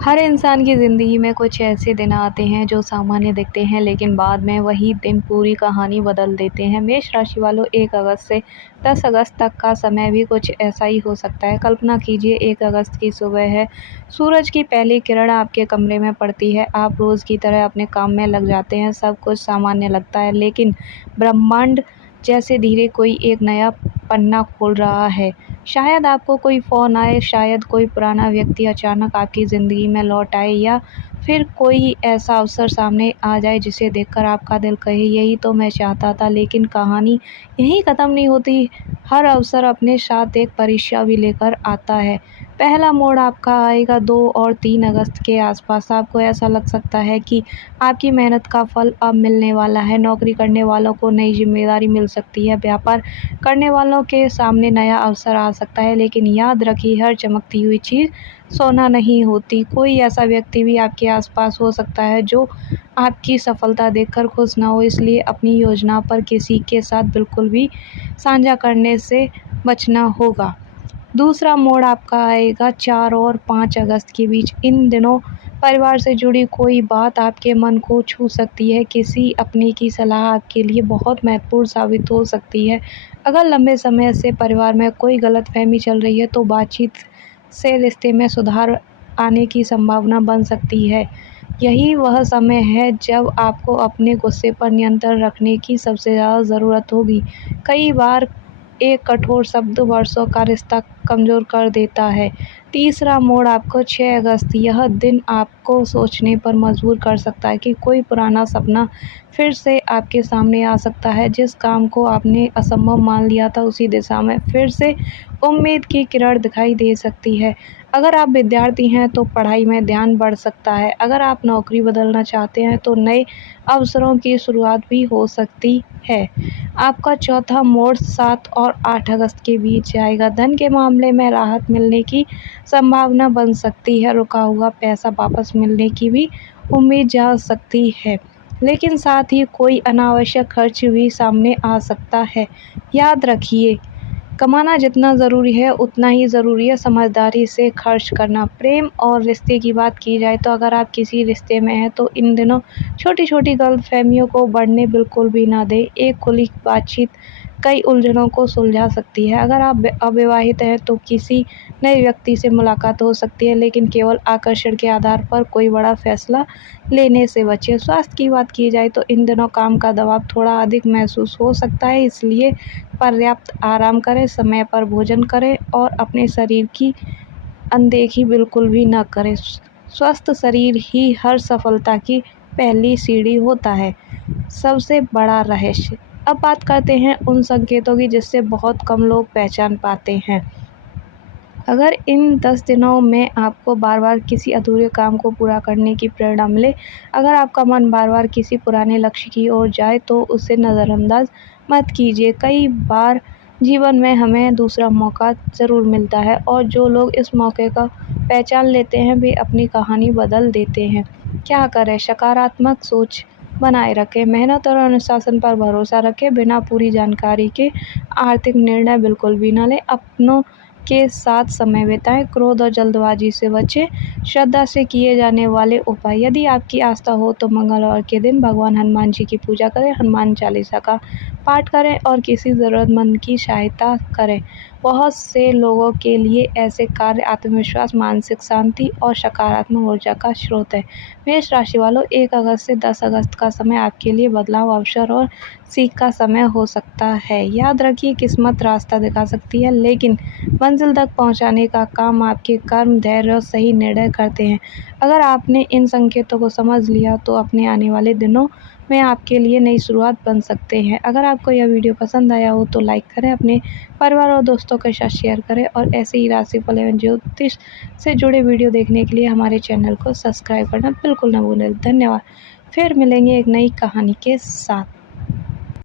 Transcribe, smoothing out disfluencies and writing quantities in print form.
हर इंसान की ज़िंदगी में कुछ ऐसे दिन आते हैं जो सामान्य दिखते हैं, लेकिन बाद में वही दिन पूरी कहानी बदल देते हैं। मेष राशि वालों, 1 अगस्त से 10 अगस्त तक का समय भी कुछ ऐसा ही हो सकता है। कल्पना कीजिए, 1 अगस्त की सुबह है, सूरज की पहली किरण आपके कमरे में पड़ती है। आप रोज़ की तरह अपने काम में लग जाते हैं, सब कुछ सामान्य लगता है, लेकिन ब्रह्मांड जैसे धीरे कोई एक नया पन्ना खोल रहा है। शायद आपको कोई फ़ोन आए, शायद कोई पुराना व्यक्ति अचानक आपकी ज़िंदगी में लौट आए, या फिर कोई ऐसा अवसर सामने आ जाए जिसे देखकर आपका दिल कहे, यही तो मैं चाहता था। लेकिन कहानी यहीं ख़त्म नहीं होती। हर अवसर अपने साथ एक परीक्षा भी लेकर आता है। पहला मोड़ आपका आएगा 2 और 3 अगस्त के आसपास। आपको ऐसा लग सकता है कि आपकी मेहनत का फल अब मिलने वाला है। नौकरी करने वालों को नई जिम्मेदारी मिल सकती है, व्यापार करने वालों के सामने नया अवसर आ सकता है। लेकिन याद रखिए, हर चमकती हुई चीज़ सोना नहीं होती। कोई ऐसा व्यक्ति भी आपके आसपास हो सकता है जो आपकी सफलता देखकर खुश ना हो, इसलिए अपनी योजना पर किसी के साथ बिल्कुल भी साझा करने से बचना होगा। दूसरा मोड़ आपका आएगा 4 और 5 अगस्त के बीच। इन दिनों परिवार से जुड़ी कोई बात आपके मन को छू सकती है। किसी अपने की सलाह आपके लिए बहुत महत्वपूर्ण साबित हो सकती है। अगर लंबे समय से परिवार में कोई गलतफहमी चल रही है, तो बातचीत से रिश्ते में सुधार आने की संभावना बन सकती है। यही वह समय है जब आपको अपने गुस्से पर नियंत्रण रखने की सबसे ज़्यादा ज़रूरत होगी। कई बार एक कठोर शब्द वर्षों का रिश्ता कमज़ोर कर देता है। तीसरा मोड़ आपको 6 अगस्त। यह दिन आपको सोचने पर मजबूर कर सकता है कि कोई पुराना सपना फिर से आपके सामने आ सकता है। जिस काम को आपने असंभव मान लिया था, उसी दिशा में फिर से उम्मीद की किरण दिखाई दे सकती है। अगर आप विद्यार्थी हैं तो पढ़ाई में ध्यान बढ़ सकता है। अगर आप नौकरी बदलना चाहते हैं तो नए अवसरों की शुरुआत भी हो सकती है। आपका चौथा मोड़ 7 और 8 अगस्त के बीच जाएगा। धन के मामले में राहत मिलने की संभावना बन सकती है। रुका हुआ पैसा वापस मिलने की भी उम्मीद जा सकती है, लेकिन साथ ही कोई अनावश्यक खर्च भी सामने आ सकता है। याद रखिए, कमाना जितना ज़रूरी है, उतना ही ज़रूरी है समझदारी से खर्च करना। प्रेम और रिश्ते की बात की जाए तो अगर आप किसी रिश्ते में हैं तो इन दिनों छोटी-छोटी गलतफ़हमियों को बढ़ने बिल्कुल भी ना दें। एक खुली बातचीत कई उलझनों को सुलझा सकती है। अगर आप अविवाहित हैं तो किसी नए व्यक्ति से मुलाकात हो सकती है, लेकिन केवल आकर्षण के आधार पर कोई बड़ा फैसला लेने से बचें। स्वास्थ्य की बात की जाए तो इन दिनों काम का दबाव थोड़ा अधिक महसूस हो सकता है, इसलिए पर्याप्त आराम करें, समय पर भोजन करें और अपने शरीर की अनदेखी बिल्कुल भी न करें। स्वस्थ शरीर ही हर सफलता की पहली सीढ़ी होता है। सबसे बड़ा रहस्य। अब बात करते हैं उन संकेतों की जिससे बहुत कम लोग पहचान पाते हैं। अगर इन 10 दिनों में आपको बार-बार किसी अधूरे काम को पूरा करने की प्रेरणा मिले, अगर आपका मन बार-बार किसी पुराने लक्ष्य की ओर जाए, तो उसे नज़रअंदाज मत कीजिए। कई बार जीवन में हमें दूसरा मौका ज़रूर मिलता है, और जो लोग इस मौके का पहचान लेते हैं, वे अपनी कहानी बदल देते हैं। क्या करें? सकारात्मक सोच बनाए रखें, मेहनत और अनुशासन पर भरोसा रखें, बिना पूरी जानकारी के आर्थिक निर्णय बिल्कुल भी न लें, अपनों के साथ समय बिताएं, क्रोध और जल्दबाजी से बचें, श्रद्धा से किए जाने वाले उपाय। यदि आपकी आस्था हो तो मंगलवार के दिन भगवान हनुमान जी की पूजा करें, हनुमान चालीसा का पाठ करें और किसी ज़रूरतमंद की सहायता करें। बहुत से लोगों के लिए ऐसे कार्य आत्मविश्वास, मानसिक शांति और सकारात्मक ऊर्जा का स्रोत है। मेष राशि वालों, 1 अगस्त से 10 अगस्त का समय आपके लिए बदलाव, अवसर और सीख का समय हो सकता है। याद रखिए, किस्मत रास्ता दिखा सकती है, लेकिन मंजिल तक पहुंचाने का काम आपके कर्म, धैर्य और सही निर्णय करते हैं। अगर आपने इन संकेतों को समझ लिया तो अपने आने वाले दिनों में आपके लिए नई शुरुआत बन सकते हैं। अगर आपको यह वीडियो पसंद आया हो तो लाइक करें, अपने परिवार और दोस्तों के साथ शेयर करें, और ऐसे ही राशिफल एवं ज्योतिष से जुड़े वीडियो देखने के लिए हमारे चैनल को सब्सक्राइब करना बिल्कुल न भूलें। धन्यवाद। फिर मिलेंगे एक नई कहानी के साथ।